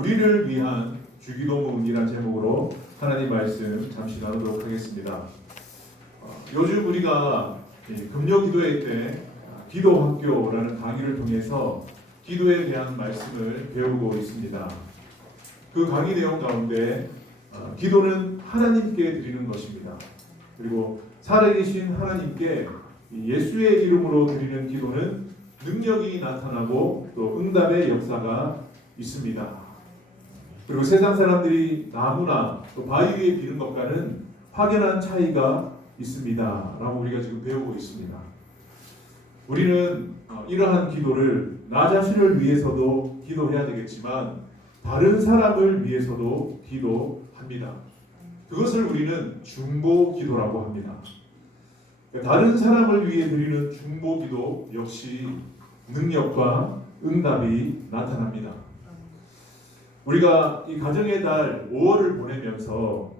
우리를 위한 주기도문이라는 제목으로 하나님 말씀 잠시 나누도록 하겠습니다. 요즘 우리가 금요 기도회 때 기도학교라는 강의를 통해서 기도에 대한 말씀을 배우고 있습니다. 그 강의 내용 가운데 기도는 하나님께 드리는 것입니다. 그리고 살아계신 하나님께 예수의 이름으로 드리는 기도는 능력이 나타나고 또 응답의 역사가 있습니다. 그리고 세상 사람들이 나무나 또 바위 위에 비는 것과는 확연한 차이가 있습니다. 라고 우리가 지금 배우고 있습니다. 우리는 이러한 기도를 나 자신을 위해서도 기도해야 되겠지만 다른 사람을 위해서도 기도합니다. 그것을 우리는 중보 기도라고 합니다. 다른 사람을 위해 드리는 중보 기도 역시 능력과 응답이 나타납니다. 우리가 이 가정의 달 5월을 보내면서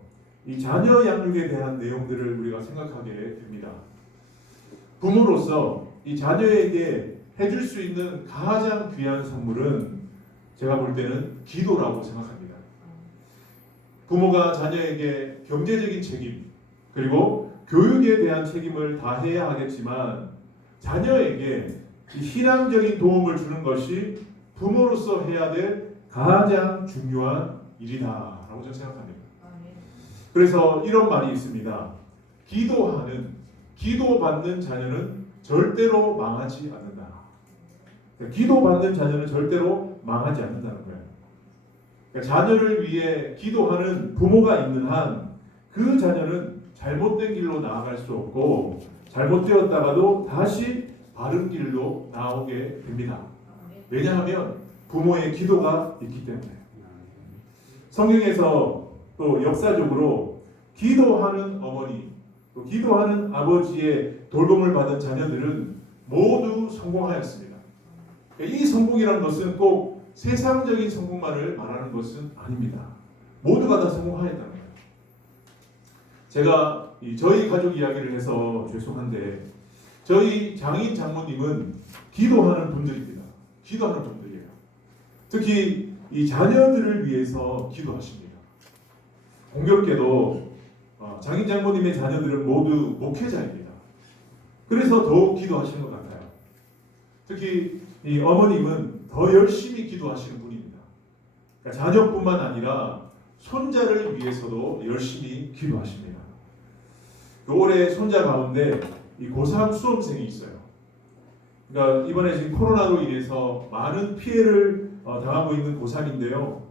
이 자녀 양육에 대한 내용들을 우리가 생각하게 됩니다. 부모로서 이 자녀에게 해줄 수 있는 가장 귀한 선물은 제가 볼 때는 기도라고 생각합니다. 부모가 자녀에게 경제적인 책임 그리고 교육에 대한 책임을 다해야 하겠지만 자녀에게 이 신앙적인 도움을 주는 것이 부모로서 해야 될 가장 중요한 일이다라고 저는 생각합니다. 그래서 이런 말이 있습니다. 기도받는 자녀는 절대로 망하지 않는다. 기도받는 자녀는 절대로 망하지 않는다는 거예요. 그러니까 자녀를 위해 기도하는 부모가 있는 한 그 자녀는 잘못된 길로 나아갈 수 없고 잘못되었다가도 다시 바른 길로 나오게 됩니다. 왜냐하면 부모의 기도가 있기 때문에. 성경에서 또 역사적으로 기도하는 어머니, 또 기도하는 아버지의 돌봄을 받은 자녀들은 모두 성공하였습니다. 이 성공이라는 것은 꼭 세상적인 성공만을 말하는 것은 아닙니다. 모두가 다 성공하였다는 거예요. 제가 저희 가족 이야기를 해서 죄송한데 저희 장인 장모님은 기도하는 분들입니다. 기도하는 분들이에요. 특히 이 자녀들을 위해서 기도하십니다. 공교롭게도 장인 장모님의 자녀들은 모두 목회자입니다. 그래서 더욱 기도하시는 것 같아요. 특히 이 어머님은 더 열심히 기도하시는 분입니다. 그러니까 자녀뿐만 아니라 손자를 위해서도 열심히 기도하십니다. 올해 손자 가운데 이 고3 수험생이 있어요. 그러니까 이번에 지금 코로나로 인해서 많은 피해를 당하고 있는 고3인데요.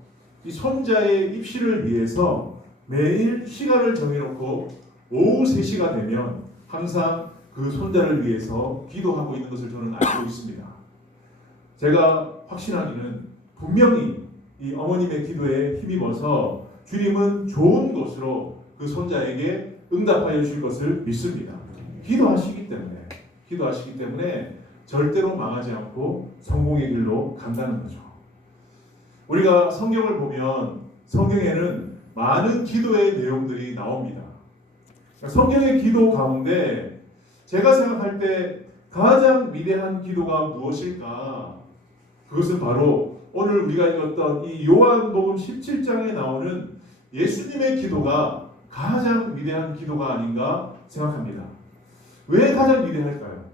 이 손자의 입시를 위해서 매일 시간을 정해놓고 오후 3시가 되면 항상 그 손자를 위해서 기도하고 있는 것을 저는 알고 있습니다. 제가 확신하기는 분명히 이 어머님의 기도에 힘입어서 주님은 좋은 것으로 그 손자에게 응답하여 주실 것을 믿습니다. 기도하시기 때문에 절대로 망하지 않고 성공의 길로 간다는 거죠. 우리가 성경을 보면 성경에는 많은 기도의 내용들이 나옵니다. 성경의 기도 가운데 제가 생각할 때 가장 위대한 기도가 무엇일까? 그것은 바로 오늘 우리가 읽었던 이 요한복음 17장에 나오는 예수님의 기도가 가장 위대한 기도가 아닌가 생각합니다. 왜 가장 위대할까요?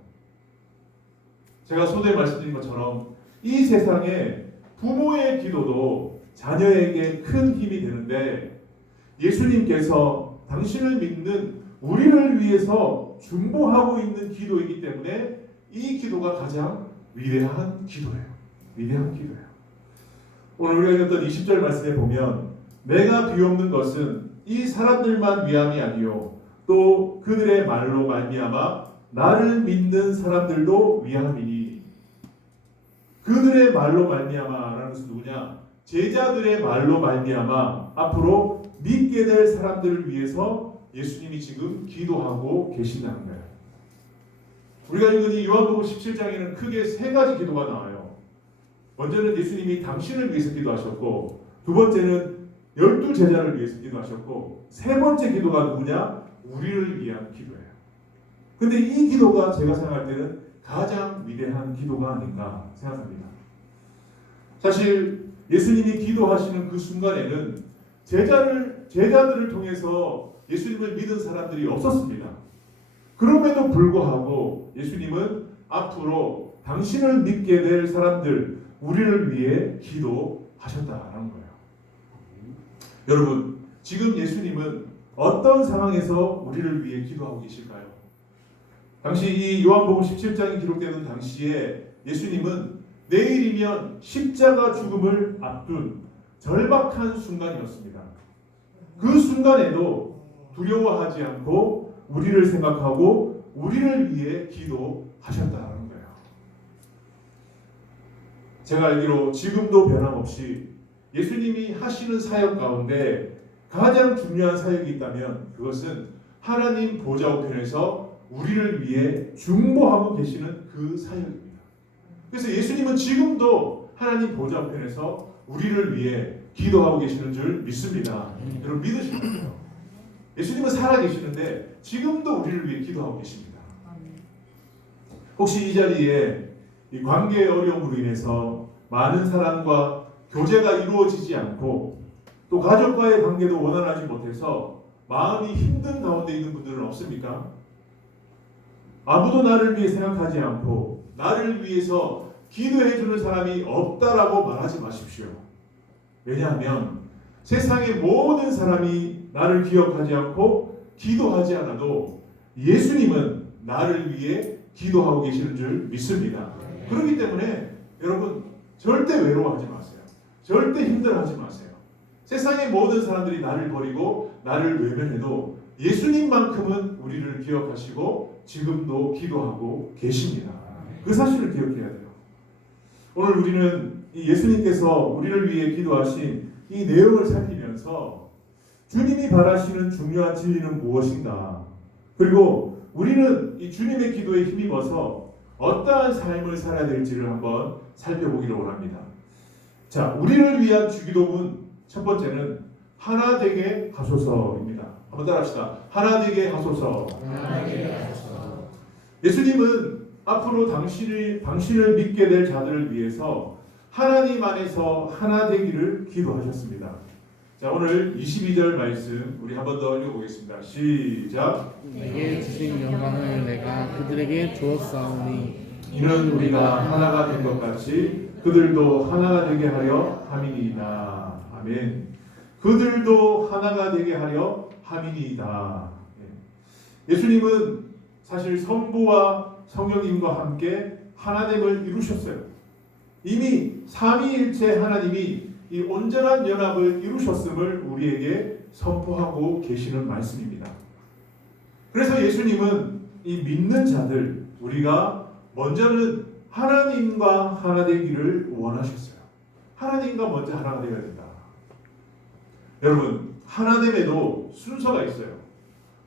제가 소대에 말씀드린 것처럼 이 세상에 부모의 기도도 자녀에게 큰 힘이 되는데 예수님께서 당신을 믿는 우리를 위해서 중보하고 있는 기도이기 때문에 이 기도가 가장 위대한 기도예요. 오늘 우리가 읽었던 20절 말씀에 보면 내가 비옵는 것은 이 사람들만 위함이 아니요 또 그들의 말로 말미암아 나를 믿는 사람들도 위함이니. 그들의 말로 말미암아라는 것은 누구냐? 제자들의 말로 말미암아 앞으로 믿게 될 사람들을 위해서 예수님이 지금 기도하고 계신다는 거예요. 우리가 읽은 이 요한복음 17장에는 크게 3가지 기도가 나와요. 먼저는 예수님이 당신을 위해서 기도하셨고, 두 번째는 12제자를 위해서 기도하셨고, 3번째 기도가 누구냐? 우리를 위한 기도예요. 근데 이 기도가 제가 생각할 때는 가장 위대한 기도가 아닌가 생각합니다. 사실 예수님이 기도하시는 그 순간에는 제자들을 통해서 예수님을 믿은 사람들이 없었습니다. 그럼에도 불구하고 예수님은 앞으로 당신을 믿게 될 사람들, 우리를 위해 기도하셨다라는 거예요. 여러분, 지금 예수님은 어떤 상황에서 우리를 위해 기도하고 계실까요? 당시 이 요한복음 17장이 기록되는 당시에 예수님은 내일이면 십자가 죽음을 앞둔 절박한 순간이었습니다. 그 순간에도 두려워하지 않고 우리를 생각하고 우리를 위해 기도하셨다는 거예요. 제가 알기로 지금도 변함없이 예수님이 하시는 사역 가운데 가장 중요한 사역이 있다면 그것은 하나님 보좌 우편에서 우리를 위해 중보하고 계시는 그 사역입니다. 그래서 예수님은 지금도 하나님 보좌 우편에서 우리를 위해 기도하고 계시는 줄 믿습니다. 여러분 믿으시면 돼요. 예수님은 살아계시는데 지금도 우리를 위해 기도하고 계십니다. 혹시 이 자리에 이 관계의 어려움으로 인해서 많은 사람과 교제가 이루어지지 않고 또 가족과의 관계도 원활하지 못해서 마음이 힘든 가운데 있는 분들은 없습니까? 아무도 나를 위해 생각하지 않고 나를 위해서 기도해 주는 사람이 없다라고 말하지 마십시오. 왜냐하면 세상의 모든 사람이 나를 기억하지 않고 기도하지 않아도 예수님은 나를 위해 기도하고 계시는 줄 믿습니다. 그렇기 때문에 여러분 절대 외로워하지 마세요. 절대 힘들어하지 마세요. 세상의 모든 사람들이 나를 버리고 나를 외면해도 예수님만큼은 우리를 기억하시고 지금도 기도하고 계십니다. 그 사실을 기억해야 돼요. 오늘 우리는 이 예수님께서 우리를 위해 기도하신 이 내용을 살피면서 주님이 바라시는 중요한 진리는 무엇인가, 그리고 우리는 이 주님의 기도에 힘입어서 어떠한 삶을 살아야 될지를 한번 살펴보기를 원합니다. 자, 우리를 위한 주기도문 첫 번째는 하나 되게 하소서입니다. 한번 따라합시다. 하나 되게 하소서. 예수님은 앞으로 당신을 믿게 될 자들을 위해서 하나님 안에서 하나 되기를 기도하셨습니다. 자, 오늘 22절 말씀 우리 한 번 더 읽어보겠습니다. 시작. 내게 주신 영광을 내가 그들에게 주었사오니 이는 우리가 하나가 된 것 같이 그들도 하나가 되게 하려 함이니이다. 아멘. 그들도 하나가 되게 하려 함이니이다. 예수님은 사실 성부와 성령님과 함께 하나됨을 이루셨어요. 이미 삼위일체 하나님이 이 온전한 연합을 이루셨음을 우리에게 선포하고 계시는 말씀입니다. 그래서 예수님은 이 믿는 자들, 우리가 먼저는 하나님과 하나 되기를 원하셨어요. 하나님과 먼저 하나가 되어야 된다. 여러분, 하나됨에도 순서가 있어요.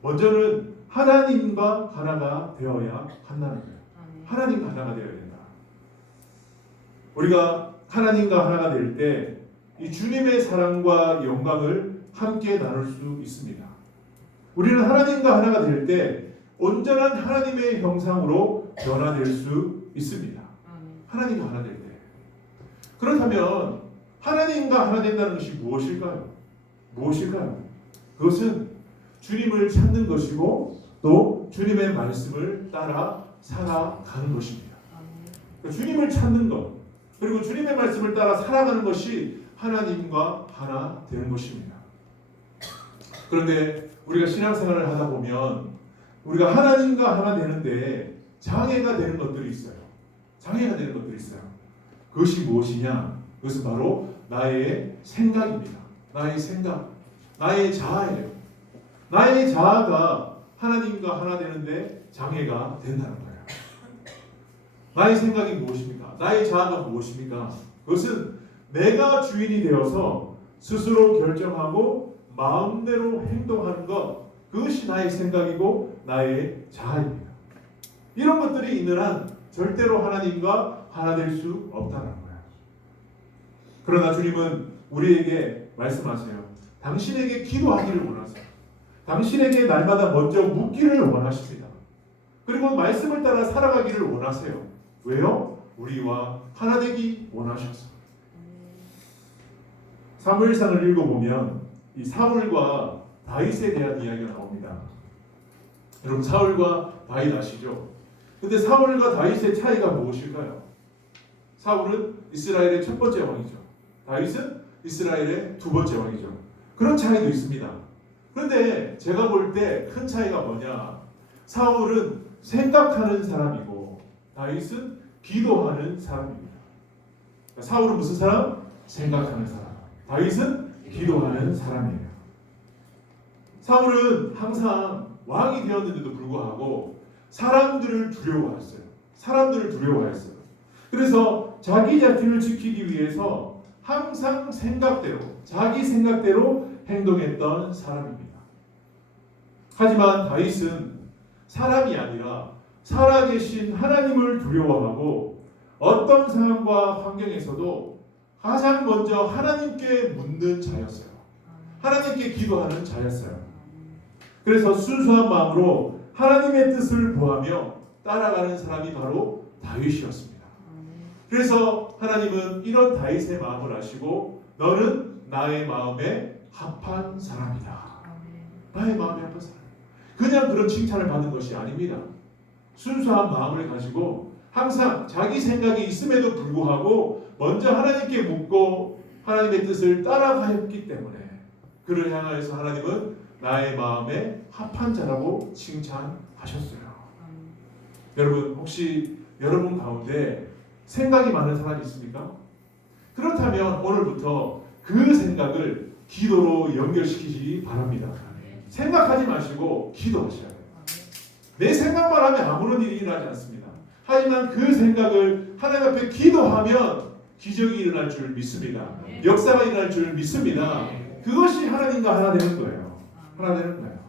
먼저는 하나님과 하나가 되어야 한다는 거예요. 하나님과 하나가 되어야 된다. 우리가 하나님과 하나가 될 때 이 주님의 사랑과 영광을 함께 나눌 수 있습니다. 우리는 하나님과 하나가 될 때 온전한 하나님의 형상으로 변화될 수 있습니다. 하나님과 하나 될 때. 그렇다면 하나님과 하나 된다는 것이 무엇일까요? 무엇일까요? 그것은 주님을 찾는 것이고 또 주님의 말씀을 따라 살아가는 것입니다. 그러니까 주님을 찾는 것, 그리고 주님의 말씀을 따라 살아가는 것이 하나님과 하나 되는 것입니다. 그런데 우리가 신앙생활을 하다 보면 우리가 하나님과 하나 되는데 장애가 되는 것들이 있어요. 장애가 되는 것들이 있어요. 그것이 무엇이냐? 그것은 바로 나의 생각입니다. 나의 생각, 나의 자아예요. 나의 자아가 하나님과 하나 되는데 장애가 된다는 거예요. 나의 생각이 무엇입니까? 나의 자아가 무엇입니까? 그것은 내가 주인이 되어서 스스로 결정하고 마음대로 행동하는 것, 그것이 나의 생각이고 나의 자아입니다. 이런 것들이 있는 한 절대로 하나님과 하나 될 수 없다는 거예요. 그러나 주님은 우리에게 말씀하세요. 당신에게 기도하기를 원하세요. 당신에게 날마다 먼저 묻기를 원하십니다. 그리고 말씀을 따라 살아가기를 원하세요. 왜요? 우리와 하나 되기 원하셔서. 사무엘상을 읽어보면 이 사울과 다윗에 대한 이야기가 나옵니다. 여러분 사울과 다윗 아시죠? 근데 사울과 다윗의 차이가 무엇일까요? 사울은 이스라엘의 첫 번째 왕이죠. 다윗은 이스라엘의 두 번째 왕이죠. 그런 차이도 있습니다. 그런데 제가 볼 때 큰 차이가 뭐냐? 사울은 생각하는 사람이고 다윗은 기도하는 사람입니다. 사울은 무슨 사람? 생각하는 사람. 다윗은 기도하는 사람이에요. 사울은 항상 왕이 되었는데도 불구하고 사람들을 두려워했어요. 사람들을 두려워했어요. 그래서 자기 자신을 지키기 위해서 항상 생각대로, 자기 생각대로 행동했던 사람입니다. 하지만 다윗은 사람이 아니라 살아계신 하나님을 두려워하고 어떤 상황과 환경에서도 가장 먼저 하나님께 묻는 자였어요. 하나님께 기도하는 자였어요. 그래서 순수한 마음으로 하나님의 뜻을 구하며 따라가는 사람이 바로 다윗이었습니다. 그래서 하나님은 이런 다윗의 마음을 아시고 너는 나의 마음에 합한 사람이다. 나의 마음에 합한 사람. 그냥 그런 칭찬을 받는 것이 아닙니다. 순수한 마음을 가지고 항상 자기 생각이 있음에도 불구하고 먼저 하나님께 묻고 하나님의 뜻을 따라가였기 때문에 그를 향하여서 하나님은 나의 마음에 합한 자라고 칭찬하셨어요. 여러분 혹시 여러분 가운데 생각이 많은 사람이 있습니까? 그렇다면 오늘부터 그 생각을 기도로 연결시키시기 바랍니다. 생각하지 마시고 기도하셔야 돼요. 내 생각만 하면 아무런 일이 일어나지 않습니다. 하지만 그 생각을 하나님 앞에 기도하면 기적이 일어날 줄 믿습니다. 역사가 일어날 줄 믿습니다. 그것이 하나님과 하나 되는 거예요. 하나 되는 거예요.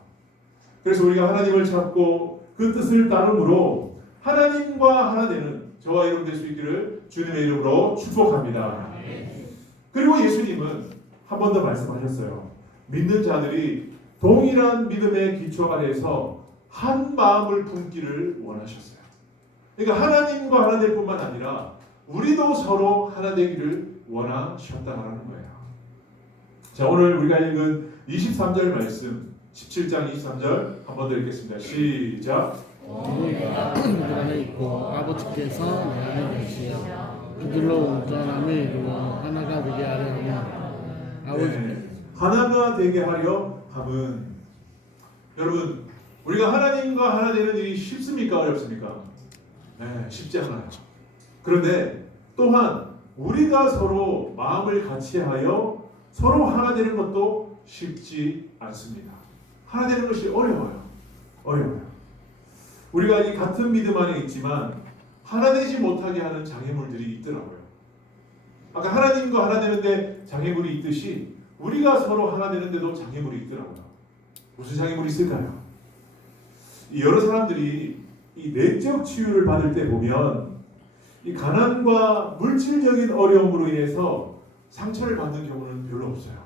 그래서 우리가 하나님을 찾고 그 뜻을 따름으로 하나님과 하나 되는 저와 여러분 될 수 있기를 주님의 이름으로 축복합니다. 그리고 예수님은 한 번 더 말씀하셨어요. 믿는 자들이 동일한 믿음의 기초 아래에서 한 마음을 품기를 원하셨어요. 그러니까 하나님과 하나 될 뿐만 아니라 우리도 서로 하나 되기를 원하셨다는 거예요. 자, 오늘 우리가 읽은 23절 말씀 17장 23절 한 번 더 읽겠습니다. 시작. 너희가 그 안에 있고 아버지께서 내 안에 계시어 그들로 온전함을 이루어 하나가 되게 하려 하면 아버지 하나가 되게 하려 함은 여러분 우리가 하나님과 하나 되는 일이 쉽습니까? 어렵습니까? 네, 쉽지 않아요. 그런데 또한 우리가 서로 마음을 같이하여 서로 하나 되는 것도 쉽지 않습니다. 하나 되는 것이 어려워요. 어려워요. 우리가 이 같은 믿음 안에 있지만 하나 되지 못하게 하는 장애물들이 있더라고요. 아까 하나님과 하나 되는데 장애물이 있듯이 우리가 서로 하나 되는데도 장애물이 있더라고요. 무슨 장애물이 있을까요? 여러 사람들이 이 내적 치유를 받을 때 보면 이 가난과 물질적인 어려움으로 인해서 상처를 받는 경우는 별로 없어요.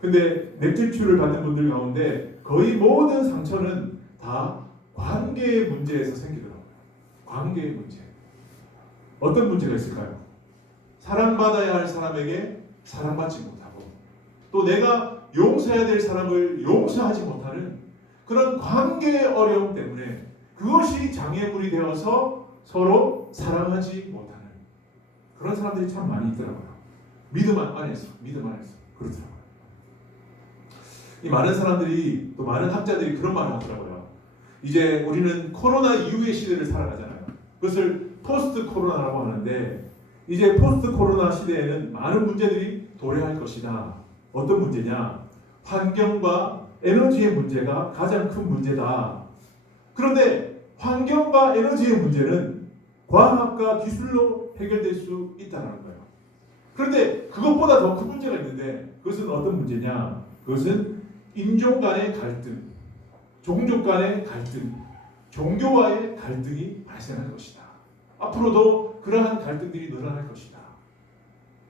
근데 내적 치유를 받는 분들 가운데 거의 모든 상처는 다 관계의 문제에서 생기더라고요. 관계의 문제. 어떤 문제가 있을까요? 사랑받아야 할 사람에게 사랑받지 못하고 또 내가 용서해야 될 사람을 용서하지 못하는 그런 관계의 어려움 때문에 그것이 장애물이 되어서 서로 사랑하지 못하는 그런 사람들이 참 많이 있더라고요. 믿음 안에서 그렇더라고요. 이 많은 사람들이 또 많은 학자들이 그런 말을 하더라고요. 이제 우리는 코로나 이후의 시대를 살아가잖아요. 그것을 포스트 코로나라고 하는데 이제 포스트 코로나 시대에는 많은 문제들이 도래할 것이다. 어떤 문제냐? 환경과 에너지의 문제가 가장 큰 문제다. 그런데 환경과 에너지의 문제는 과학과 기술로 해결될 수 있다는 거예요. 그런데 그것보다 더 큰 문제가 있는데 그것은 어떤 문제냐? 그것은 인종 간의 갈등, 종족 간의 갈등, 종교와의 갈등이 발생할 것이다. 앞으로도 그러한 갈등들이 늘어날 것이다.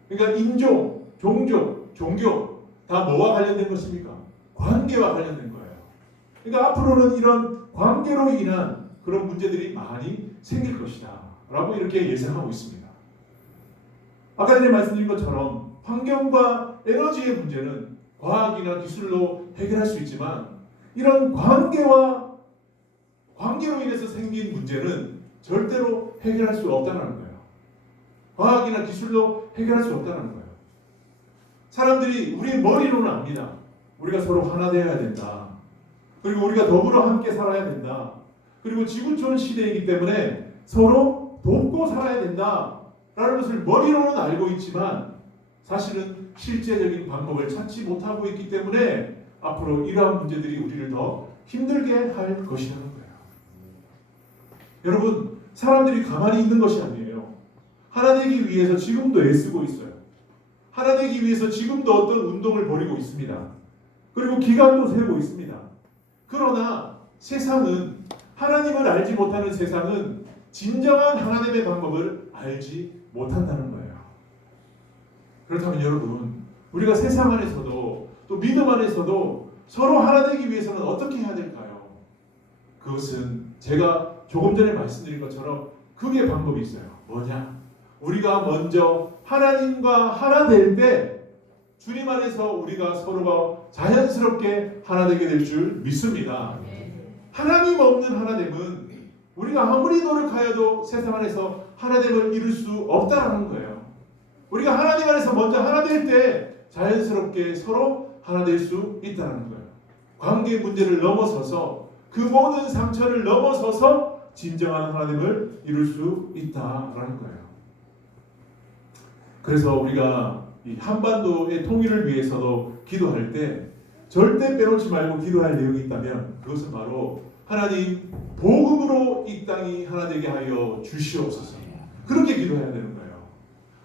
그러니까 인종, 종족, 종교 다 뭐와 관련된 것입니까? 관계와 관련된 거예요. 그러니까 앞으로는 이런 관계로 인한 그런 문제들이 많이 생길 것이다 라고 이렇게 예상하고 있습니다. 아까 전에 말씀드린 것처럼 환경과 에너지의 문제는 과학이나 기술로 해결할 수 있지만 이런 관계로 인해서 생긴 문제는 절대로 해결할 수 없다는 거예요. 과학이나 기술로 해결할 수 없다는 거예요. 사람들이 우리 머리로는 압니다. 우리가 서로 하나 되어야 된다. 그리고 우리가 더불어 함께 살아야 된다. 그리고 지구촌 시대이기 때문에 서로 돕고 살아야 된다. 라는 것을 머리로는 알고 있지만 사실은 실제적인 방법을 찾지 못하고 있기 때문에 앞으로 이러한 문제들이 우리를 더 힘들게 할 것이라는 거예요. 여러분, 사람들이 가만히 있는 것이 아니에요. 하나 되기 위해서 지금도 애쓰고 있어요. 하나 되기 위해서 지금도 어떤 운동을 벌이고 있습니다. 그리고 기간도 세우고 있습니다. 그러나 세상은, 하나님을 알지 못하는 세상은 진정한 하나님의 방법을 알지 못한다는 거예요. 그렇다면 여러분, 우리가 세상 안에서도 또 믿음 안에서도 서로 하나 되기 위해서는 어떻게 해야 될까요? 그것은 제가 조금 전에 말씀드린 것처럼 그게 방법이 있어요. 뭐냐? 우리가 먼저 하나님과 하나 될 때 주님 안에서 우리가 서로가 자연스럽게 하나 되게 될 줄 믿습니다. 하나님 없는 하나됨은 우리가 아무리 노력하여도 세상 안에서 하나됨을 이룰 수 없다는 거예요. 우리가 하나님 안에서 먼저 하나 될 때 자연스럽게 서로 하나 될 수 있다는 거예요. 관계 문제를 넘어서서 그 모든 상처를 넘어서서 진정한 하나됨을 이룰 수 있다라는 거예요. 그래서 우리가 이 한반도의 통일을 위해서도 기도할 때 절대 빼놓지 말고 기도할 내용이 있다면 그것은 바로 하나님 복음으로 이 땅이 하나 되게 하여 주시옵소서. 그렇게 기도해야 되는 거예요.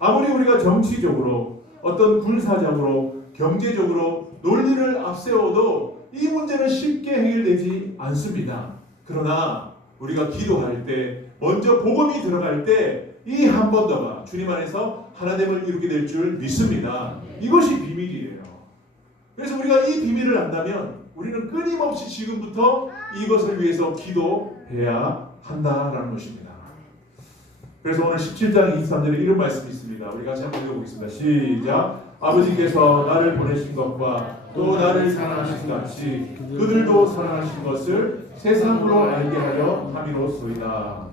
아무리 우리가 정치적으로 어떤 군사적으로 경제적으로 논리를 앞세워도 이 문제는 쉽게 해결되지 않습니다. 그러나 우리가 기도할 때 먼저 복음이 들어갈 때 이 한반도가 주님 안에서 하나됨을 이루게 될 줄 믿습니다. 이것이 비밀이에요. 그래서 우리가 이 비밀을 안다면 우리는 끊임없이 지금부터 이것을 위해서 기도해야 한다라는 것입니다. 그래서 오늘 17장 23절에 이런 말씀이 있습니다. 우리 같이 한번 읽어보겠습니다. 시작. 아버지께서 나를 보내신 것과 또 나를 사랑하신 같이 그들도 사랑하신 것을 세상으로 알게 하려 함이로소이다.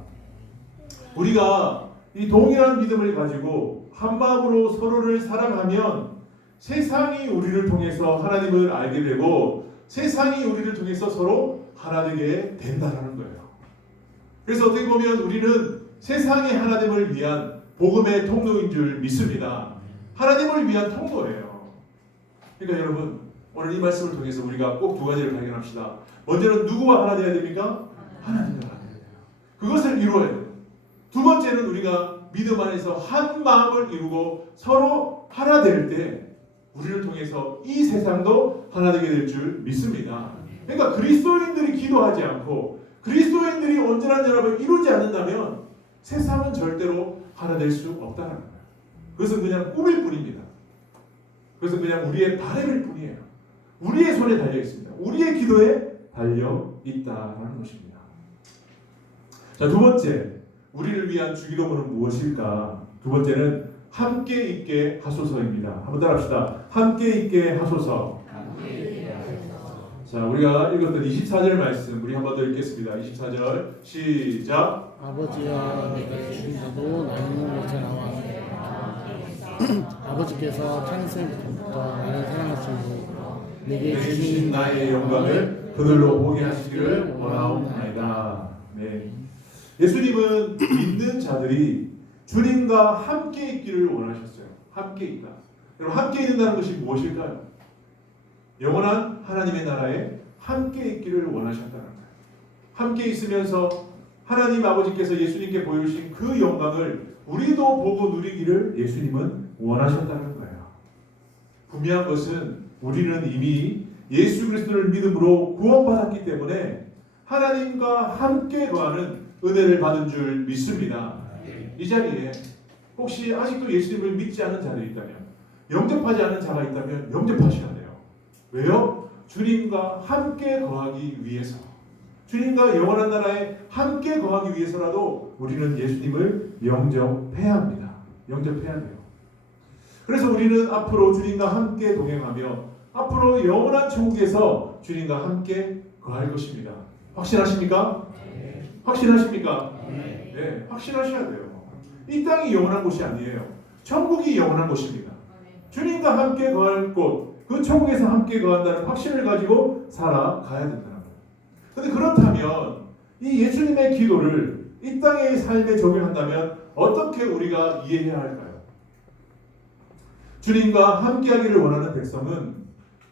우리가 이 동일한 믿음을 가지고 한 마음으로 서로를 사랑하면 세상이 우리를 통해서 하나님을 알게 되고 세상이 우리를 통해서 서로 하나 되게 된다는 거예요. 그래서 어떻게 보면 우리는 세상의 하나됨을 위한 복음의 통로인 줄 믿습니다. 하나님을 위한 통로예요. 그러니까 여러분, 오늘 이 말씀을 통해서 우리가 꼭 두 가지를 발견합시다. 먼저는 누구와 하나 되어야 됩니까? 하나님과 하나 되어야 돼요. 그것을 이루어야 돼요. 두 번째는 우리가 믿음 안에서 한 마음을 이루고 서로 하나 될 때 우리를 통해서 이 세상도 하나 되게 될 줄 믿습니다. 그러니까 그리스도인들이 기도하지 않고 그리스도인들이 온전한 연합을 이루지 않는다면 세상은 절대로 하나 될 수 없다는 거예요. 그것은 그냥 꿈일 뿐입니다. 그것은 그냥 우리의 바램일 뿐이에요. 우리의 손에 달려 있습니다. 우리의 기도에 달려 있다는 것입니다. 자, 두 번째, 우리를 위한 주기도문은 무엇일까? 두 번째는 함께 있게 하소서입니다. 한번 따라합시다. 함께 있게 하소서. 자, 우리가 읽었던 24절 말씀 우리 한번 더 읽겠습니다. 24절 시작. 아버지여 내가 주님도 나누는 것처럼 아버지께서 창세부터 나를 사랑하시고 내게 주신 나의 영광을 그들로 보게 하시기를 원하옵나이다. 네. 예수님은 믿는 자들이 주님과 함께 있기를 원하셨어요. 함께 있다. 여러분, 함께 있는다는 것이 무엇일까요? 영원한 하나님의 나라에 함께 있기를 원하셨다는 거예요. 함께 있으면서 하나님 아버지께서 예수님께 보여주신 그 영광을 우리도 보고 누리기를 예수님은 원하셨다는 거예요. 분명한 것은 우리는 이미 예수 그리스도를 믿음으로 구원받았기 때문에 하나님과 함께 거하는 은혜를 받은 줄 믿습니다. 이 자리에 혹시 아직도 예수님을 믿지 않는 자들이 있다면, 영접하지 않은 자가 있다면 영접하셔야 돼요. 왜요? 주님과 함께 거하기 위해서, 주님과 영원한 나라에 함께 거하기 위해서라도 우리는 예수님을 영접해야 합니다. 영접해야 돼요. 그래서 우리는 앞으로 주님과 함께 동행하며 앞으로 영원한 천국에서 주님과 함께 거할 것입니다. 확신하십니까? 확신하십니까? 네, 확신하셔야 돼요. 이 땅이 영원한 곳이 아니에요. 천국이 영원한 곳입니다. 주님과 함께 거할 곳, 그 천국에서 함께 거한다는 확신을 가지고 살아가야 된다는 거예요. 그런데 그렇다면 이 예수님의 기도를 이 땅의 삶에 적용한다면 어떻게 우리가 이해해야 할까요? 주님과 함께하기를 원하는 백성은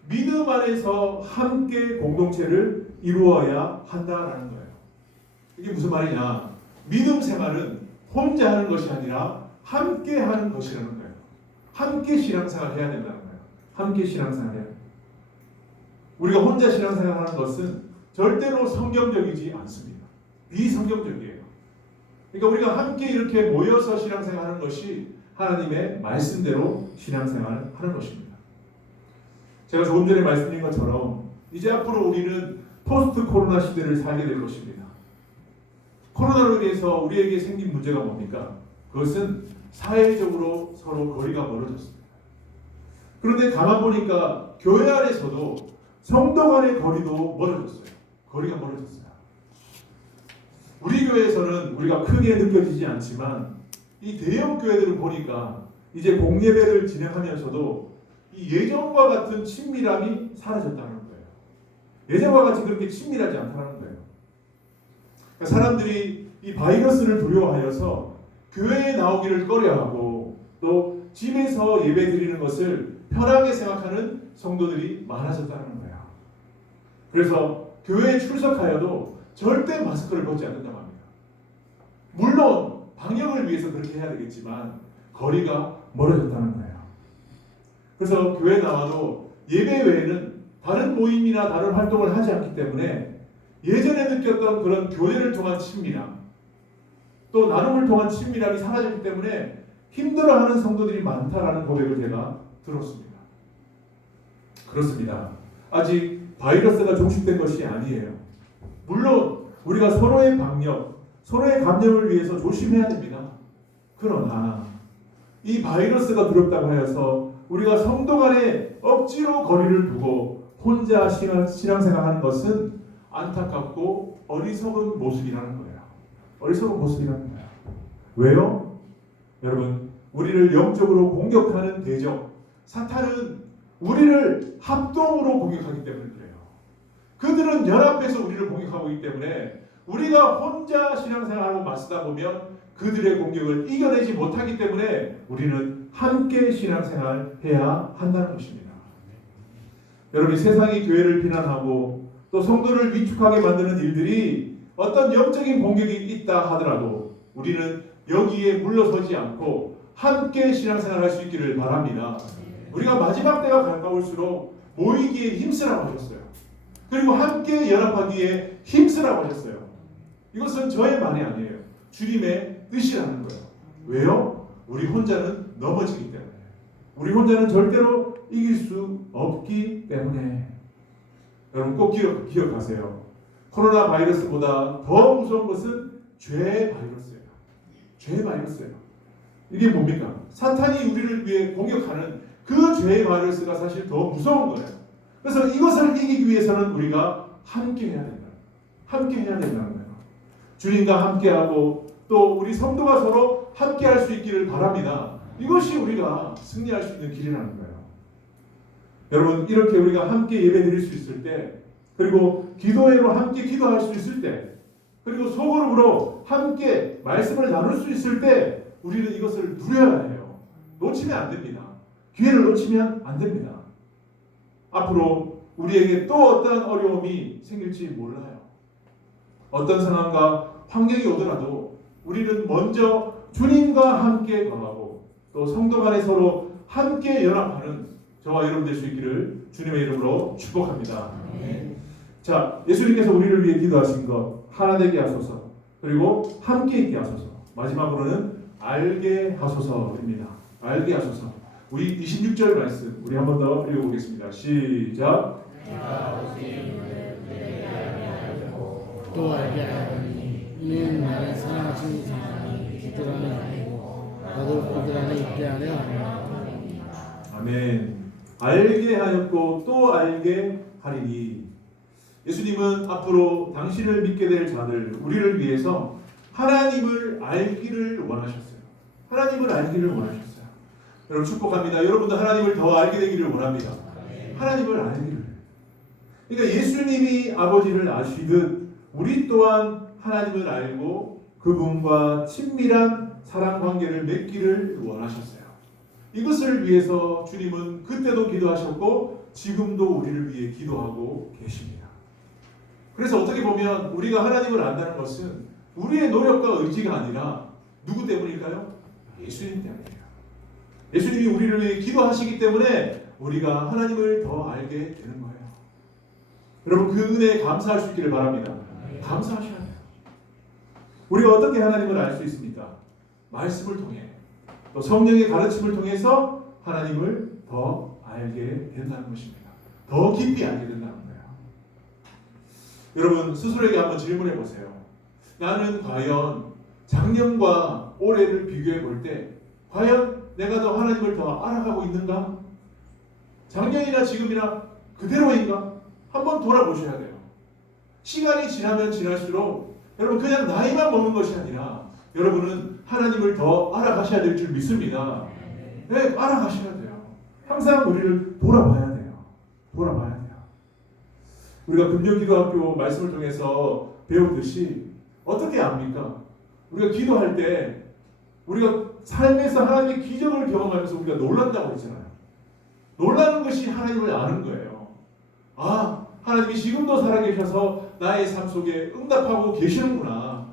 믿음 안에서 함께 공동체를 이루어야 한다라는 거예요. 이게 무슨 말이냐? 믿음 생활은 혼자 하는 것이 아니라 함께 하는 것이라는 거예요. 함께 신앙생활 해야 된다는 거예요. 함께 신앙생활 해야 돼요. 우리가 혼자 신앙생활 하는 것은 절대로 성경적이지 않습니다. 비성경적이에요. 그러니까 우리가 함께 이렇게 모여서 신앙생활 하는 것이 하나님의 말씀대로 신앙생활을 하는 것입니다. 제가 조금 전에 말씀드린 것처럼 이제 앞으로 우리는 포스트 코로나 시대를 살게 될 것입니다. 코로나로 인해서 우리에게 생긴 문제가 뭡니까? 그것은 사회적으로 서로 거리가 멀어졌습니다. 그런데 가만 보니까 교회 안에서도 성도 간의 거리도 멀어졌어요. 거리가 멀어졌어요. 우리 교회에서는 우리가 크게 느껴지지 않지만 이 대형 교회들을 보니까 이제 공예배를 진행하면서도 이 예전과 같은 친밀함이 사라졌다는 거예요. 예전과 같이 그렇게 친밀하지 않다는 거예요. 그러니까 사람들이 이 바이러스를 두려워하여서 교회에 나오기를 꺼려하고 또 집에서 예배 드리는 것을 편하게 생각하는 성도들이 많아졌다는 거예요. 그래서 교회에 출석하여도 절대 마스크를 벗지 않는다고 합니다. 물론 방역을 위해서 그렇게 해야 되겠지만 거리가 멀어졌다는 거예요. 그래서 교회 나와도 예배 외에는 다른 모임이나 다른 활동을 하지 않기 때문에 예전에 느꼈던 그런 교제를 통한 친밀함, 또 나눔을 통한 친밀함이 사라졌기 때문에 힘들어하는 성도들이 많다라는 고백을 제가 들었습니다. 그렇습니다. 아직 바이러스가 종식된 것이 아니에요. 물론 우리가 서로의 방역, 서로의 감염을 위해서 조심해야 됩니다. 그러나 이 바이러스가 두렵다고 하여서 우리가 성도 간에 억지로 거리를 두고 혼자 신앙생활하는 것은 안타깝고 어리석은 모습이라는 거예요. 어리석은 모습이라는 거예요. 왜요? 여러분, 우리를 영적으로 공격하는 대적 사탄은 우리를 합동으로 공격하기 때문에 그래요. 그들은 연합해서 우리를 공격하고 있기 때문에 우리가 혼자 신앙생활하고 맞서다 보면 그들의 공격을 이겨내지 못하기 때문에 우리는 함께 신앙생활해야 한다는 것입니다. 여러분, 세상이 교회를 비난하고 또 성도를 위축하게 만드는 일들이 어떤 영적인 공격이 있다 하더라도 우리는 여기에 물러서지 않고 함께 신앙생활할 수 있기를 바랍니다. 우리가 마지막 때가 가까울수록 모이기에 힘쓰라고 하셨어요. 그리고 함께 연합하기에 힘쓰라고 하셨어요. 이것은 저의 말이 아니에요. 주님의 뜻이라는 거예요. 왜요? 우리 혼자는 넘어지기 때문에. 우리 혼자는 절대로 이길 수 없기 때문에. 여러분 꼭 기억하세요. 코로나 바이러스보다 더 무서운 것은 죄의 바이러스예요. 죄의 바이러스예요. 이게 뭡니까? 사탄이 우리를 위해 공격하는 그 죄의 바이러스가 사실 더 무서운 거예요. 그래서 이것을 이기기 위해서는 우리가 함께 해야 된다. 함께 해야 된다는 거예요. 주님과 함께하고 또 우리 성도가 서로 함께할 수 있기를 바랍니다. 이것이 우리가 승리할 수 있는 길이라는 거예요. 여러분, 이렇게 우리가 함께 예배 드릴 수 있을 때, 그리고 기도회로 함께 기도할 수 있을 때, 그리고 소그룹으로 함께 말씀을 나눌 수 있을 때 우리는 이것을 누려야 해요. 놓치면 안 됩니다. 기회를 놓치면 안 됩니다. 앞으로 우리에게 또 어떠한 어려움이 생길지 몰라요. 어떤 상황과 환경이 오더라도 우리는 먼저 주님과 함께 걸어가고 또 성도 간에 서로 함께 연합하는 저와 여러분 될 수 있기를 주님의 이름으로 축복합니다. 자, 예수님께서 우리를 위해 기도하신 것 하나 되게 하소서, 그리고 함께 있게 하소서, 마지막으로는 알게 하소서입니다. 알게 하소서. 우리 26절 말씀 우리 한 번 더 읽어보겠습니다. 시작. 또 알게 하니 이는 나를 사랑하신 사람이 그들 안에 있고 나도 그들 안에 있게 하려 하며 아멘. 알게 하였고 또 알게 하리니. 예수님은 앞으로 당신을 믿게 될 자들, 우리를 위해서 하나님을 알기를 원하셨어요. 하나님을 알기를 원하셨어요. 여러분 축복합니다. 여러분도 하나님을 더 알게 되기를 원합니다. 하나님을 알기를. 그러니까 예수님이 아버지를 아시듯 우리 또한 하나님을 알고 그분과 친밀한 사랑 관계를 맺기를 원하셨어요. 이것을 위해서 주님은 그때도 기도하셨고 지금도 우리를 위해 기도하고 계십니다. 그래서 어떻게 보면 우리가 하나님을 안다는 것은 우리의 노력과 의지가 아니라 누구 때문일까요? 예수님 때문이에요. 예수님이 우리를 위해 기도하시기 때문에 우리가 하나님을 더 알게 되는 거예요. 여러분 그 은혜에 감사할 수 있기를 바랍니다. 감사하셔야 돼요. 우리가 어떻게 하나님을 알 수 있습니까? 말씀을 통해 또 성령의 가르침을 통해서 하나님을 더 알게 된다는 것입니다. 더 깊이 알게 된다는 거예요. 여러분 스스로에게 한번 질문해 보세요. 나는 과연 작년과 올해를 비교해 볼 때 과연 내가 더 하나님을 더 알아가고 있는가? 작년이나 지금이나 그대로인가? 한번 돌아보셔야 돼요. 시간이 지나면 지날수록 여러분 그냥 나이만 먹는 것이 아니라 여러분은 하나님을 더 알아가셔야 될 줄 믿습니다. 네, 알아가셔야 돼요. 항상 우리를 돌아봐야 돼요. 돌아봐야 돼요. 우리가 금년기도학교 말씀을 통해서 배우듯이 어떻게 압니까? 우리가 기도할 때 우리가 삶에서 하나님의 기적을 경험하면서 우리가 놀란다고 했잖아요. 놀라는 것이 하나님을 아는 거예요. 아, 하나님이 지금도 살아계셔서 나의 삶 속에 응답하고 계시는구나.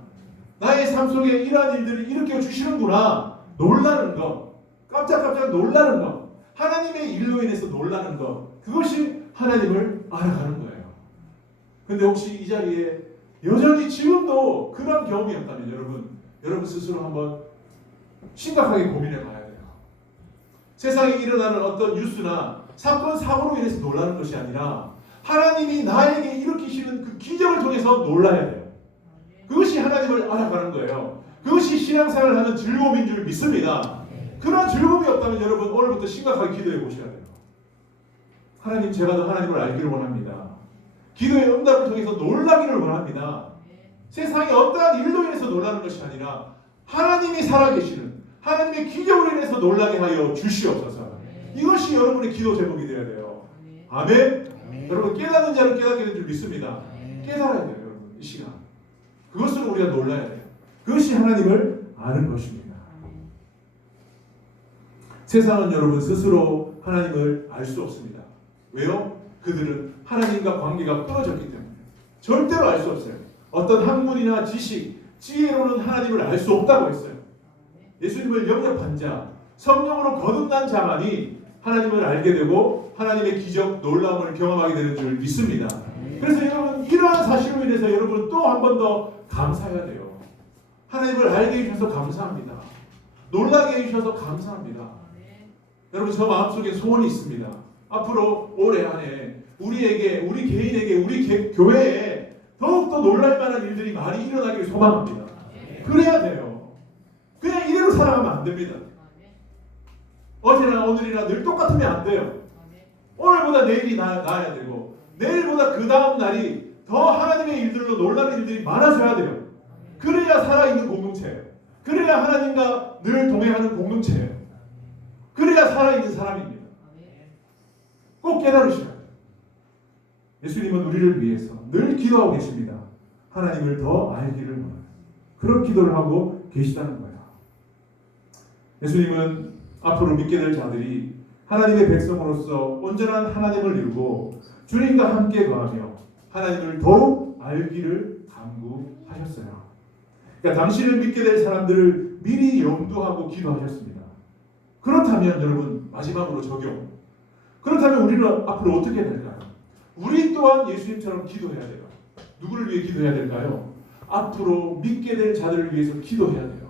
나의 삶 속에 이러한 일들을 일으켜 주시는구나. 놀라는 것, 깜짝깜짝 놀라는 것, 하나님의 일로 인해서 놀라는 것, 그것이 하나님을 알아가는 거예요. 근데 혹시 이 자리에 여전히 지금도 그런 경험이 없다면 여러분 스스로 한번 심각하게 고민해 봐야 돼요. 세상에 일어나는 어떤 뉴스나 사건, 사고로 인해서 놀라는 것이 아니라 하나님이 나에게 일으키시는 그 기적을 통해서 놀라야 돼요. 그것이 하나님을 알아가는 거예요. 그것이 신앙생활을 하는 즐거움인 줄 믿습니다. 그런 즐거움이 없다면 여러분 오늘부터 심각하게 기도해 보셔야 돼요. 하나님, 제가 더 하나님을 알기를 원합니다. 기도의 응답을 통해서 놀라기를 원합니다. 세상에 어떠한 일로 인해서 놀라는 것이 아니라 하나님이 살아계시는 하나님의 기적으로 인해서 놀라게 하여 주시옵소서. 이것이 여러분의 기도 제목이 되어야 돼요. 아멘. 여러분 깨닫는 자는 깨닫게 된 줄 믿습니다. 깨달아야 돼요. 여러분 이 시간 그것으로 우리가 놀라야 돼요. 그것이 하나님을 아는 것입니다. 세상은 여러분 스스로 하나님을 알 수 없습니다. 왜요? 그들은 하나님과 관계가 끊어졌기 때문에 절대로 알 수 없어요. 어떤 학문이나 지식, 지혜로는 하나님을 알 수 없다고 했어요. 예수님을 영접한 자, 성령으로 거듭난 자만이 하나님을 알게 되고 하나님의 기적, 놀라움을 경험하게 되는 줄 믿습니다. 그래서 여러분 이러한 사실로 인해서 여러분 또 한 번 더 감사해야 돼요. 하나님을 알게 해주셔서 감사합니다. 놀라게 해주셔서 감사합니다. 여러분 저 마음속에 소원이 있습니다. 앞으로 올해 안에 우리에게, 우리 개인에게, 우리 교회에 더욱더 놀랄 만한 일들이 많이 일어나기를 소망합니다. 그래야 돼요. 그냥 이대로 살아가면 안 됩니다. 어제나 오늘이나 늘 똑같으면 안 돼요. 오늘보다 내일이 나아야 되고 내일보다 그 다음 날이 더 하나님의 일들로 놀라는 일들이 많아져야 돼요. 그래야 살아있는 공동체예요. 그래야 하나님과 늘 동행하는 공동체예요. 그래야 살아있는 사람입니다. 꼭 깨달으셔야 돼요. 예수님은 우리를 위해서 늘 기도하고 계십니다. 하나님을 더 알기를 원해요. 그런 기도를 하고 계시다는 거예요. 예수님은 앞으로 믿게 될 자들이 하나님의 백성으로서 온전한 하나님을 이루고 주님과 함께 거하며 하나님을 더욱 알기를 간구하셨어요. 그러니까 당신을 믿게 될 사람들을 미리 염두하고 기도하셨습니다. 그렇다면 여러분 마지막으로 적용. 그렇다면 우리는 앞으로 어떻게 해야 될까요? 우리 또한 예수님처럼 기도해야 돼요. 누구를 위해 기도해야 될까요? 앞으로 믿게 될 자들을 위해서 기도해야 돼요.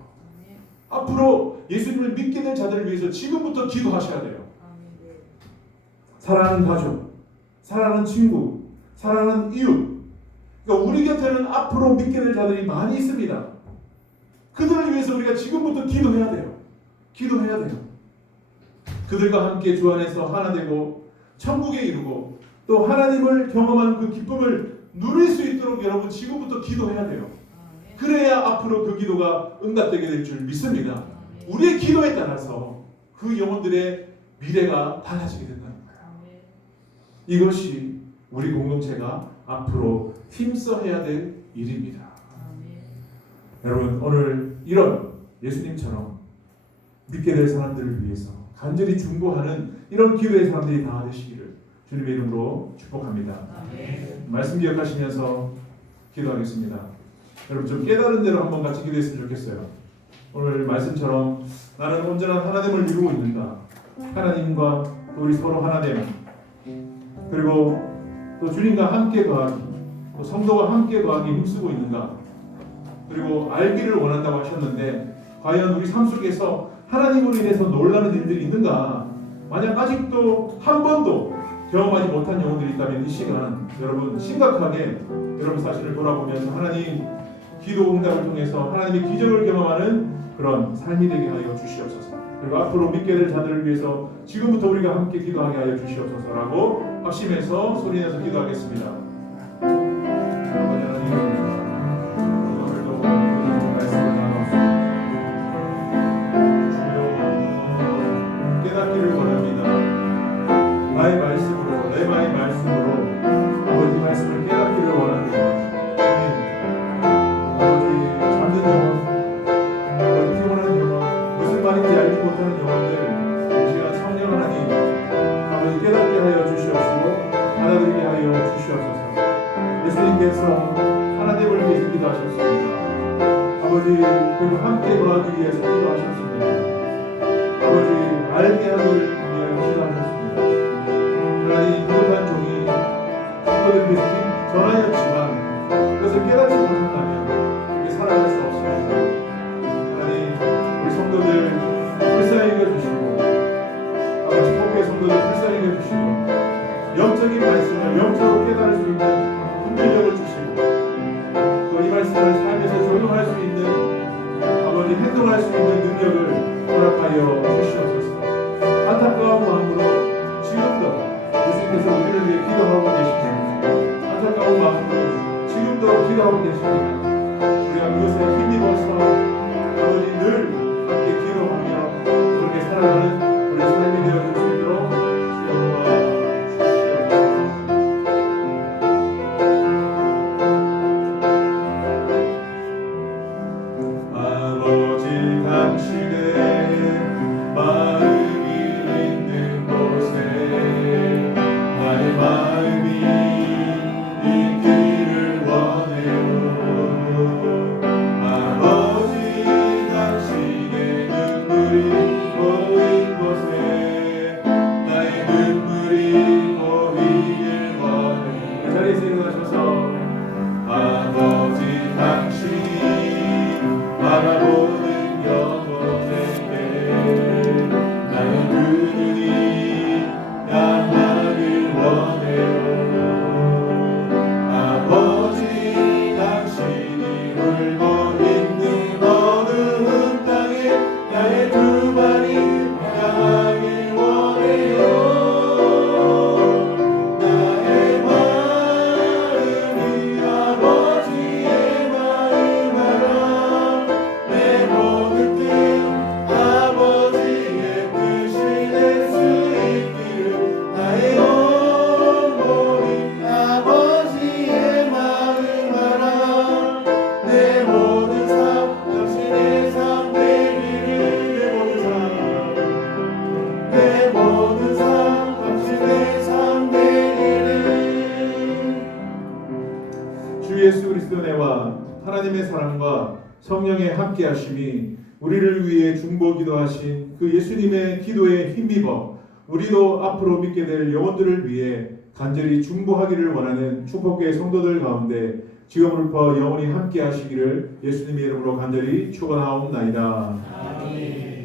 앞으로 예수님을 믿게 될 자들을 위해서 지금부터 기도하셔야 돼요. 사랑하는 가족, 사랑하는 친구, 사랑하는 이웃. 그러니까 우리 곁에는 앞으로 믿게 될 자들이 많이 있습니다. 그들을 위해서 우리가 지금부터 기도해야 돼요. 기도해야 돼요. 그들과 함께 주 안에서 하나 되고 천국에 이르고 또 하나님을 경험하는 그 기쁨을 누릴 수 있도록 여러분 지금부터 기도해야 돼요. 그래야 앞으로 그 기도가 응답되게 될 줄 믿습니다. 우리의 기도에 따라서 그 영혼들의 미래가 달라지게 된다는 거예요. 이것이 우리 공동체가 앞으로 힘써 해야 될 일입니다. 여러분 오늘 이런 예수님처럼 믿게 될 사람들을 위해서 간절히 중보하는 이런 기도의 사람들이 다 되시기를 주님의 이름으로 축복합니다. 말씀 기억하시면서 기도하겠습니다. 여러분 좀 깨달은 대로 한번 같이 기도했으면 좋겠어요. 오늘 말씀처럼 나는 온전한 하나됨을 이루고 있는가, 하나님과 또 우리 서로 하나됨, 그리고 또 주님과 함께 거하기, 또 성도가 함께 거하기 힘쓰고 있는가, 그리고 알기를 원한다고 하셨는데 과연 우리 삶 속에서 하나님으로 인해서 놀라는 일들이 있는가? 만약 아직도 한 번도 경험하지 못한 영혼들이 있다면 이 시간 여러분 심각하게 여러분 자신을 돌아보면서 하나님 기도 응답을 통해서 하나님의 기적을 경험하는 그런 삶이 되게 하여 주시옵소서. 그리고 앞으로 믿게 될 자들을 위해서 지금부터 우리가 함께 기도하게 하여 주시옵소서라고 확신해서 소리내서 기도하겠습니다. 오늘도 말씀을 나눠서 깨닫기를 원합니다. 나의 말씀으로, 레마의 말씀으로 아버지 말씀을 깨닫기를 원합니다. 아버지 잠든 영혼, 아버지 피곤한 영혼, 무슨 말인지 알지 못하는 영혼들 이 시간 성령 하나님 아버지 깨닫게 하여 주시옵시고 받아들이게 하여 주시옵소서. 예수님께서 하나님을 위해서 기도하셨습니다. 아버지 그리고 함께 거하기 위해서 기도하셨습니다. 아버지 알게 하기를 위하여 기도하셨습니다. 하나님 부족한 종이 성도들 위해서 전하였지만 그것을 깨닫지 못한다면 그렇게 살아갈 수 없습니다. 하나님 우리 성도들 불쌍히 여겨주시고 아버지 축복의 성도들 불쌍히 여겨주시고 영적인 말씀을 영적으로 깨달을 수 있는 분별력을 주시고 또 이 말씀을 삶에서 적용할 수 있는 아버지 행동할 수 있는 능력을 허락하여 주시옵소서. 안타까운 마음으로 지금도 예수님께서 우리를 위해 기도하고 계시고 안타까운 마음으로 지금도 기도하고 계십니다. 우리가 그것에 힘입어서 아버지 늘 함께 기도하며 그렇게 살아가는 우리 삶이 되어줄 수 있도록 주여 도와주시옵소서. 아버지 당신의 마음이 있는 곳에 나의 마음이 있기를 원해요. 아버지 당신의 눈물이 고인 곳에 나의 눈물이 고이길 원해요. 그 자리에서 일어나셔서 아버지 당신 바라보는 영혼에게 나의 그 눈이 향하길 원해요. 아버지 당신이 울고 있는 어두운 땅에 나의 두 발이 향하길 원해요. 나의 마음이 아버지의 마음 알아 내 모든 뜻 아버지의 뜻이 될 수 있기를 나의 온몸이 아버지의 마음 알아 내 모든 삶 당신의 삶 되기를 내 모든 삶 당신의 삶 되기를. 주 예수 그리스도의 은혜와 하나님의 사랑과 성령의 함께하심이 우리를 위해 중보 기도하신 그 예수님의 기도에 힘입어 우리도 앞으로 믿게 될 영혼들을 위해 간절히 중보하기를 원하는 축복의 성도들 가운데 지금부터 영원히 함께하시기를 예수님의 이름으로 간절히 축원하옵나이다. 아멘.